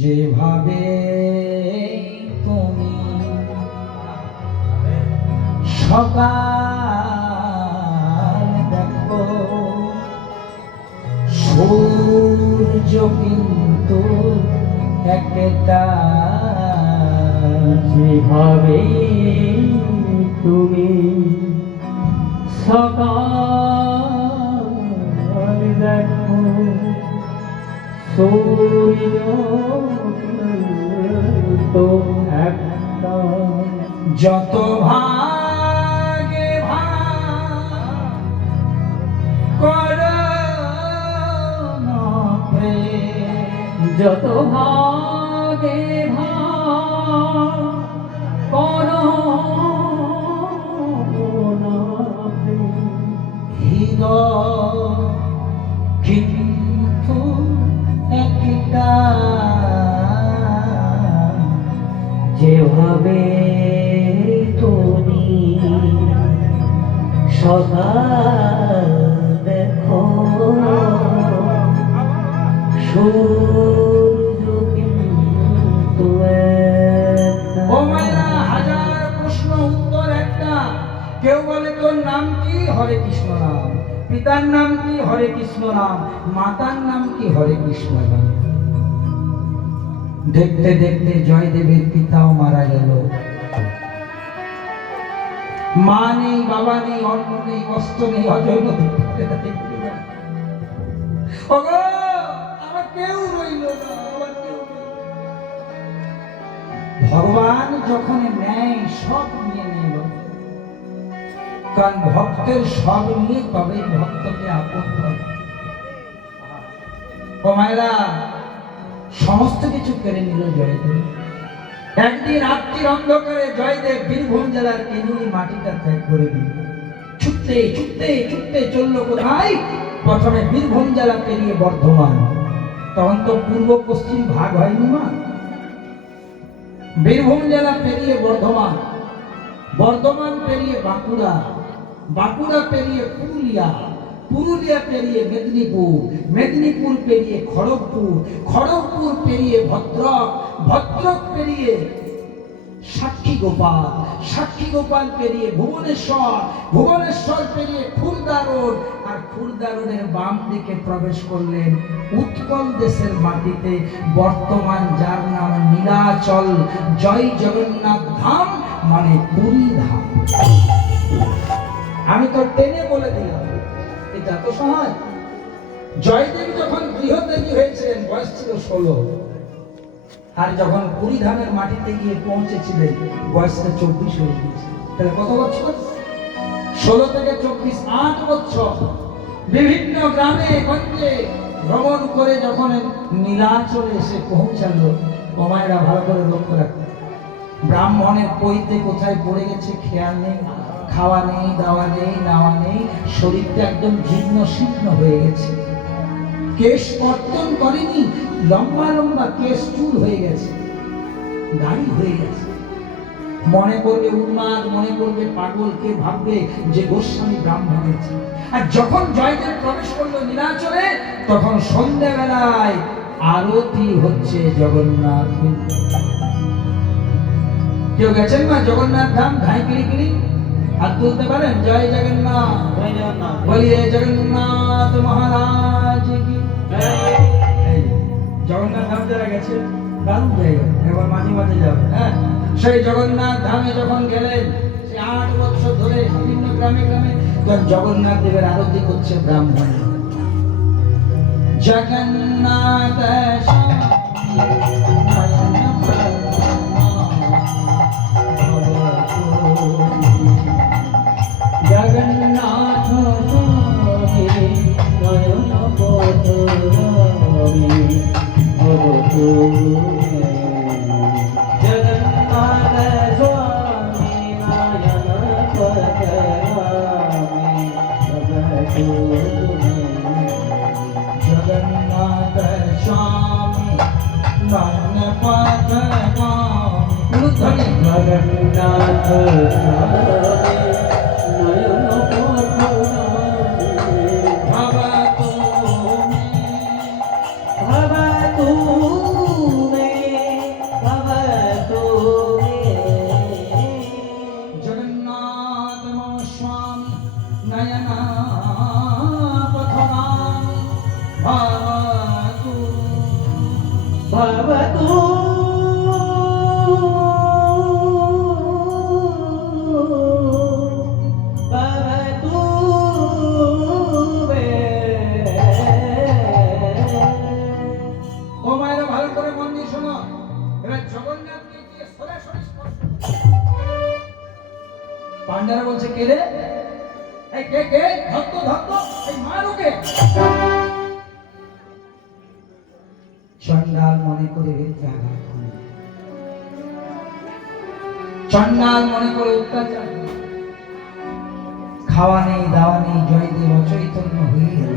যেভাবে তুমি সকাল দেখো সূর্য কিন্তু একটা যেভাবে তুমি সকাল দেখো। যত ভাগে ভাগ করো। যত ভাগে ভাগ করো কেউ বলে তোর নাম কি? হরে কৃষ্ণ পিতার নাম কি? হরে কৃষ্ণ নাম মাতার নাম কি? হরে কৃষ্ণ নাম দেখতে দেখতে জয়দেবের পিতাও মারা গেল। মা নেই, বাবা নেই, অন্ন নেই কষ্ট নেই ভগবান যখন নেয় সব নিয়ে নিল, কারণ ভক্তের সব নিয়ে তবে ভক্তকে আপন করে সমস্ত কিছু কেড়ে নিল জয়দেব একদিন রাত্রির অন্ধকারে জয়দেব বীরভূম জেলার কেনুই মাটিটা ত্যাগ করে দিল। ছুটতে ছুটতে ছুটতে চলল কোথায়? প্রথমে বীরভূম জেলা পেরিয়ে বর্ধমান। তখন তো পূর্ব পশ্চিম ভাগ হয়নি মা। বীরভূম জেলা পেরিয়ে বর্ধমান বর্ধমান পেরিয়ে বাঁকুড়া বাঁকুড়া পেরিয়ে পুরুলিয়া পুরুলিয়া পেরিয়ে মেদিনীপুর মেদিনীপুর পেরিয়ে খড়গপুর খড়গপুর পেরিয়ে ভদ্রক ভদ্রক পেরিয়ে সাক্ষী গোপাল সাক্ষী গোপাল পেরিয়ে ভুবনেশ্বর ভুবনেশ্বর পেরিয়ে রোড আর রোডের বাম দিকে প্রবেশ করলেন উৎকল দেশের মাটিতে। বর্তমান যার নাম নীলাচল, জয় জগন্নাথ ধাম মানে পুরী ধাম। আমি তো টেনে বলে দিলাম। এটা তো সহজ জয়দেব যখন গৃহত্যাগী হয়েছিলেন, বয়স ছিল ষোলো। আর যখন পুরী ধামের মাটিতে গিয়ে পৌঁছেছিলেন বয়সটা চব্বিশ হয়ে গিয়েছে। তাহলে কত বছর? ষোলো থেকে চব্বিশ, আট বছর। বিভিন্ন গ্রামে, গঞ্জে ভ্রমণ করে যখন নীলাচলে এসে পৌঁছালো কমায়রা ভালো করে লক্ষ্য রাখবে ব্রাহ্মণের পইতে কোথায় পড়ে গেছে খেয়াল নেই। খাওয়া নেই, দাওয়া নেই, নাওয়া নেই, শরীরটা একদম জীর্ণ শীর্ণ হয়ে গেছে। কেশ কর্তন করেনি, লম্বা লম্বা কেশ চুল হয়ে গেছে, দাড়ি হয়ে গেছে। মনে করবে উন্মাদ, মনে করবে পাগল, কে ভাববে যে গোস্বামী ব্রাহ্মণ হয়েছে আর যখন জয়দেব প্রবেশ করল নীলাচলে, তখন সন্ধ্যাবেলায় আরতি হচ্ছে জগন্নাথ কেউ গেছেন না জগন্নাথ ধাম? ঘাই কিরি কিরি হাত তুলতে পারেন? জয় জগন্নাথ। বলিয়ে জগন্নাথ। মহারাজ কি? জগন্নাথ ধাম যারা গেছে দারুণ জায়গা এবার মাঝে মাঝে যাবে। হ্যাঁ? সেই জগন্নাথ ধামে যখন গেলেন সে আট বছর ধরে বিভিন্ন গ্রামে গ্রামে তখন জগন্নাথ দেবের আরতি করছে ব্রাহ্মণ জগন্নাথ ভব তুমি। পান্ডারা বলছে, কে রে? এই কে কে? ধত্ত ধত্ত এই মার ওকে! চন্ডাল মনে করে আঘাত চন্ডাল মনে করে অত্যাচার খাওয়া নেই, দাওয়া নেই, জয়দেব অচৈতন্য হয়ে গেল।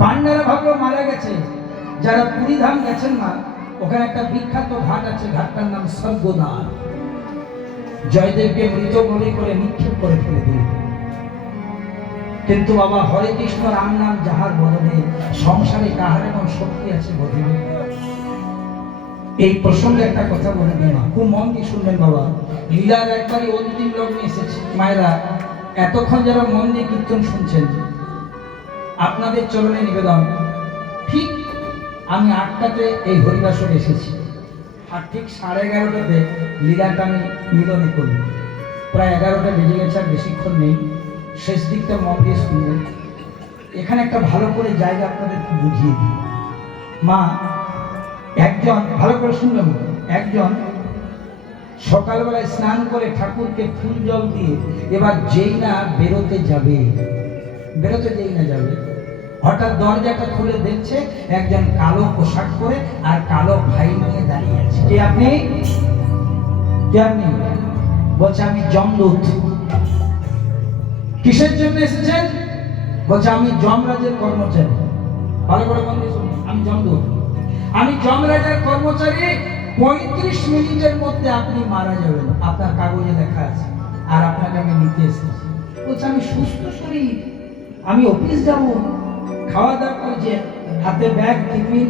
পান্ডারা ভাবলো, মারা গেছে। যারা পুরী ধাম গেছেন না, ওখানে একটা বিখ্যাত ঘাট আছে, ঘাটটার নাম স্বর্গদ্বার জয়দেবকে মৃত বলে করে নিক্ষেপ করে ফেলে দিল। কিন্তু বাবা হরে কৃষ্ণ রাম নাম যাহার বদলে সংসারে কাহার এমন শক্তি আছে বোঝে এই প্রসঙ্গে একটা কথা বলে দিই মা, খুব মন দিয়ে শুনবেন বাবা। লীলার একবারই অন্তিম লগ্নে এসেছে। মায়েরা, এতক্ষণ যারা মন দিয়ে কীর্তন শুনছেন, আপনাদের চরণে নিবেদন। ঠিক আমি আটটাতে এই হরিবাসরে এসেছি। আর ঠিক সাড়ে এগারোটাতে লীলাটা আমি মিলনে করব। প্রায় এগারোটা বেজে গেছে আর বেশিক্ষণ নেই। শেষ দিকটা মন দিয়ে শুনবেন? এখানে একটা ভালো করে জায়গা আপনাদের বুঝিয়ে দিই। মা, একজন, ভালো করে শুনলাম একজন সকালবেলায় স্নান করে ঠাকুরকে ফুল জল দিয়ে এবার যেই না বেরোতে যাবে, বেরোতে যেই না যাবে হঠাৎ দরজাটা খুলে দেখছে একজন কালো পোশাক পরে আর কালো ভাই নিয়ে দাঁড়িয়ে আছে। কে আপনি? কে আপনি? বলছে, আমি জমদূত কিসের জন্য এসেছেন? বলছে, আমি যমরাজের কর্মচারী। ভালো করে দিয়ে শুনুন, আমি জমদূত আমি যমরাজের কর্মচারী, পঁয়ত্রিশ মিনিটের মধ্যে আপনি মারা যাবেন। আপনার কাগজে লেখা আছে, আর আপনাকে আমি নিতে এসেছি। বলছে, আমি সুস্থ শরীর, আমি অফিস যাব। খাওয়া দাওয়া করছে, হাতে ব্যাগ, টিফিন।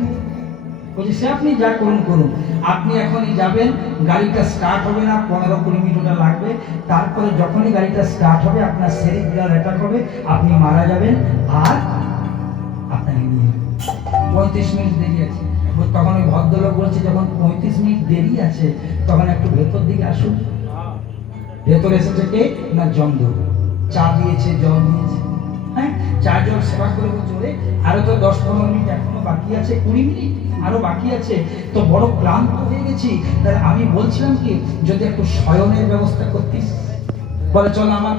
বলছে, সে আপনি যা করুন করুন। আপনি এখনই যাবেন, গাড়িটা স্টার্ট হবে না, পনেরো কুড়ি মিনিট ওটা লাগবে। তারপরে যখনই গাড়িটা স্টার্ট হবে, আপনার সেরিব্রাল অ্যাটাক হবে, আপনি মারা যাবেন আর আপনাকে নিয়ে। পঁয়ত্রিশ মিনিট দেরি আছে। তখন ওই ভদ্রলোক বলছে, যখন পঁয়ত্রিশ মিনিট দেরি আছে, তখন একটু ভেতর দিকে আসুন। ভেতরে এসেছে কে? না জন্দ চা দিয়েছে, জল দিয়েছে। হ্যাঁ চা জল সেবা করে জোরে। আরও তো দশ পনেরো মিনিট এখনও বাকি আছে, কুড়ি মিনিট আরও বাকি আছে। তো বড় ক্লান্ত হয়ে গেছি। তাহলে আমি বলছিলাম কি, যদি একটু শয়নের ব্যবস্থা করতিস, বলে চলো আমার